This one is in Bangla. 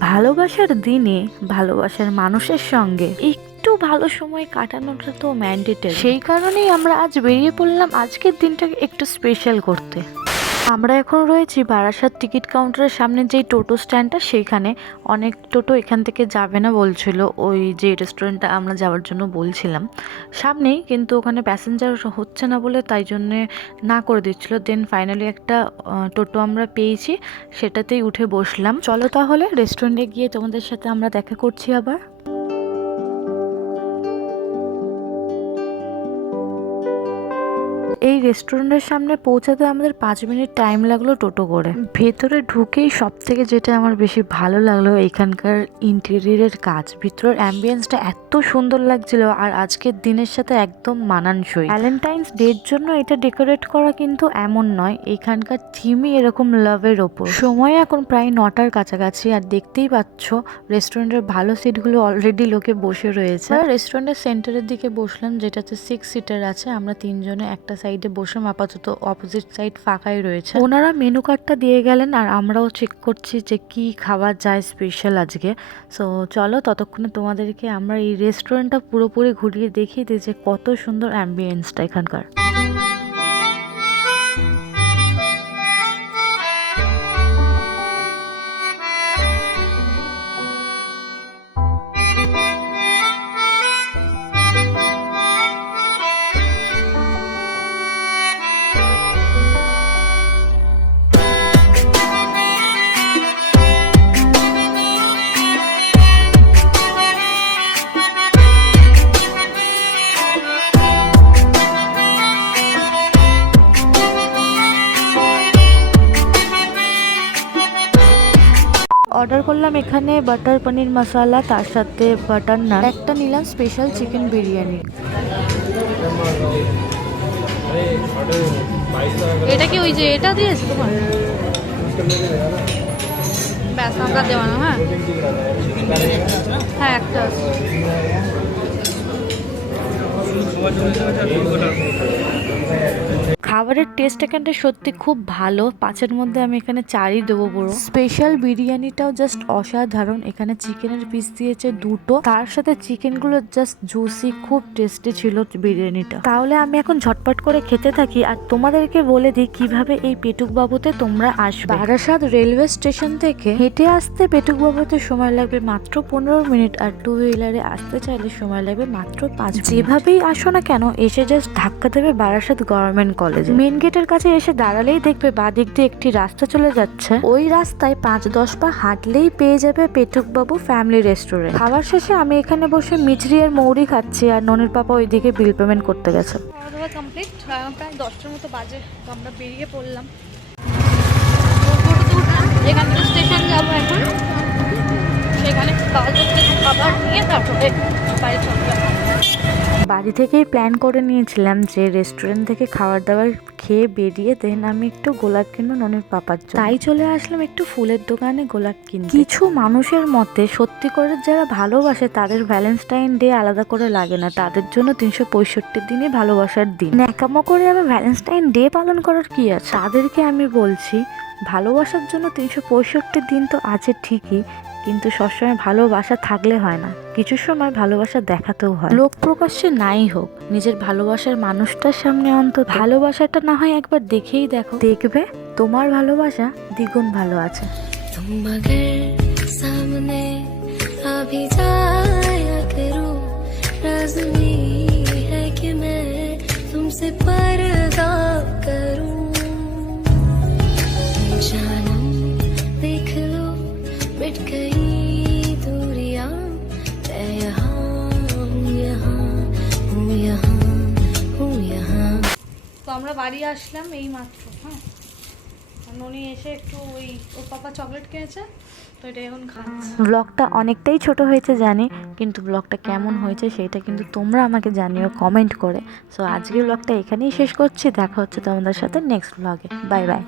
ভালোবাসার দিনে ভালোবাসার মানুষের সঙ্গে একটু ভালো সময় কাটানোটা তো ম্যান্ডেটেড সেই কারণেই আমরা আজ বেরিয়ে পড়লাম আজকের দিনটাকে একটু স্পেশাল করতে। আমরা এখন রয়েছি বারাসাত টিকিট কাউন্টারের সামনে যেই টোটো স্ট্যান্ডটা, সেইখানে। অনেক টোটো এখান থেকে যাবে না বলছিল, ওই যে রেস্টুরেন্টটা আমরা যাওয়ার জন্য বলছিলাম। সামনেই কিন্তু ওখানে প্যাসেঞ্জার হচ্ছে না বলে তাই জন্যে না করে দিচ্ছিল। দেন ফাইনালি একটা টোটো আমরা পেয়েছি, সেটাতেই উঠে বসলাম। চলো তাহলে রেস্টুরেন্টে গিয়ে তোমাদের সাথে আমরা দেখা করছি আবার। এই রেস্টুরেন্টের সামনে পৌঁছাতে আমাদের পাঁচ মিনিট টাইম লাগল টোটো করে। ভেতরে ঢুকেই সব থেকে যেটা আমার বেশি ভালো লাগল, এখানকার ইন্টেরিয়রের কাজ। ভিতরের অ্যাম্বিয়েন্সটা এত সুন্দর লাগছিল আর আজকের দিনের সাথে একদম মানানসই। ভ্যালেন্টাইন্স ডের জন্য এটা ডেকোরেট করা কিন্তু এমন নয়, এখানকার থিমই এরকম লাভের ওপর। সময় এখন প্রায় নটার কাছাকাছি আর দেখতেই পাচ্ছ রেস্টুরেন্টের ভালো সিটগুলো অলরেডি লোকে বসে রয়েছে। রেস্টুরেন্টের সেন্টারের দিকে বসলাম, যেটাতে সিক্স সিটার আছে, আমরা তিনজনে একটা সাইডে বসে আপাতত অপোজিট সাইড ফাঁকাই রয়েছে। ওনারা মেনু কার্ডটা দিয়ে গেলেন আর আমরাও চেক করছি যে কি খাবার যায় স্পেশাল আজকে। সো চলো ততক্ষণে তোমাদেরকে আমরা এই রেস্টুরেন্টটা পুরোপুরি ঘুরিয়ে দেখিয়ে দিই যে কত সুন্দর অ্যাম্বিয়েন্সটা এখানকার। অর্ডার করলাম এখানে বাটার পনির মশলা, তার সাথে বাটার নান, একটা নিলাম স্পেশাল চিকেন বিরিয়ানি। এটা কি ওই যে এটা দিয়েছে তোমার? আমরা দেওয়ানো হ্যাঁ? হ্যাঁ একটা। খাবারের টেস্ট এখানটা সত্যি খুব ভালো। পাঁচের মধ্যে আমি এখানে চারই দেবো পুরো। স্পেশাল বিরিয়ানিটাও জাস্ট অসাধারণ। এখানে চিকেনের পিস দিয়েছে দুটো। তার সাথে চিকেনগুলো জাস্ট জুসি খুব টেস্টি ছিল বিরিয়ানিটা। তাহলে আমি এখন ঝটপট করে খেতে থাকি আর তোমাদেরকে বলে দিই কীভাবে এই পেটুক বাবুতে তোমরা আসবে। বারাসাত রেলওয়ে স্টেশন থেকে হেঁটে আসতে পেটুক বাবুতে সময় লাগবে মাত্র পনেরো মিনিট আর টু হুইলারে আসতে চাইলে সময় লাগবে মাত্র পাঁচ যেভাবেই আসো না কেন, এসে জাস্ট ধাক্কা দেবে বারাসাত গভর্নমেন্ট কলেজে মেন গেটের কাছে এসে দাঁড়ালেই দেখবে বাদিক দিয়ে একটি রাস্তা চলে যাচ্ছে। ওই রাস্তায় পাঁচ দশ পা হাঁটলেই পেয়ে যাবে পেটুক বাবু ফ্যামিলি রেস্টুরেন্ট খাবার শেষে আমি এখানে বসে মিচড়ি আর মৌরি খাচ্ছি আর ননির পাপা ওইদিকে বিল পেমেন্ট করতে গেছে। কমপ্লিট প্রায় দশটার মতো বাজে। তো আমরা বেরিয়ে পড়লাম। এখান থেকে স্টেশন যাব এখন। সেখানে বাজার থেকে খাবার নিয়ে তারপরে বাড়ি চলে যাব। বাড়ি থেকেই প্ল্যান করে নিয়েছিলাম যে রেস্টুরেন্ট থেকে খাবার দাবার খেয়ে বেরিয়ে দেন আমি একটু গোলাপ কিনবো ননির পাপার জন্য। তাই চলে আসলাম একটু ফুলের দোকানে গোলাপ কিনতে। কিছু মানুষের মতে সত্যি করে যারা ভালোবাসে তাদের ভ্যালেন্টাইন ডে আলাদা করে লাগে না। তাদের জন্য তিনশো পঁয়ষট্টি দিনই ভালোবাসার দিন। ন্যাকামো করে আবার ভ্যালেন্টাইন ডে পালন করার কি আছে? তাদেরকে আমি বলছি ভালোবাসার জন্য তিনশো পঁয়ষট্টি দিন তো আছে ঠিকই কিন্তু সবসময় ভালোবাসা থাকলে হয় না কিছু সময় ভালোবাসা দেখাতেও হয় লোক প্রকাশ্যে নাই হোক নিজের ভালোবাসার মানুষটার সামনে অন্তত ভালোবাসাটা না হয় একবার দেখেই দেখো দেখবে তোমার ভালোবাসা দ্বিগুণ ভালো আছে तुम मगर सामने अभी जाया करूं राज़मी है कि मैं तुमसे पर्दा আমরা বাড়ি আসলাম এই মাত্র হ্যাঁ ননি এসে একটু ওই ওর পাপা চকলেট কিনেছে তো এটা এখন খাচ্ছে। ব্লগটা অনেকটাই ছোট হয়েছে জানি, কিন্তু ব্লগটা কেমন হয়েছে সেটা কিন্তু তোমরা আমাকে জানিও কমেন্ট করে। সো আজকের ব্লগটা এখানেই শেষ করছি, দেখা হচ্ছে তোমাদের সাথে নেক্সট ব্লগে বাই বাই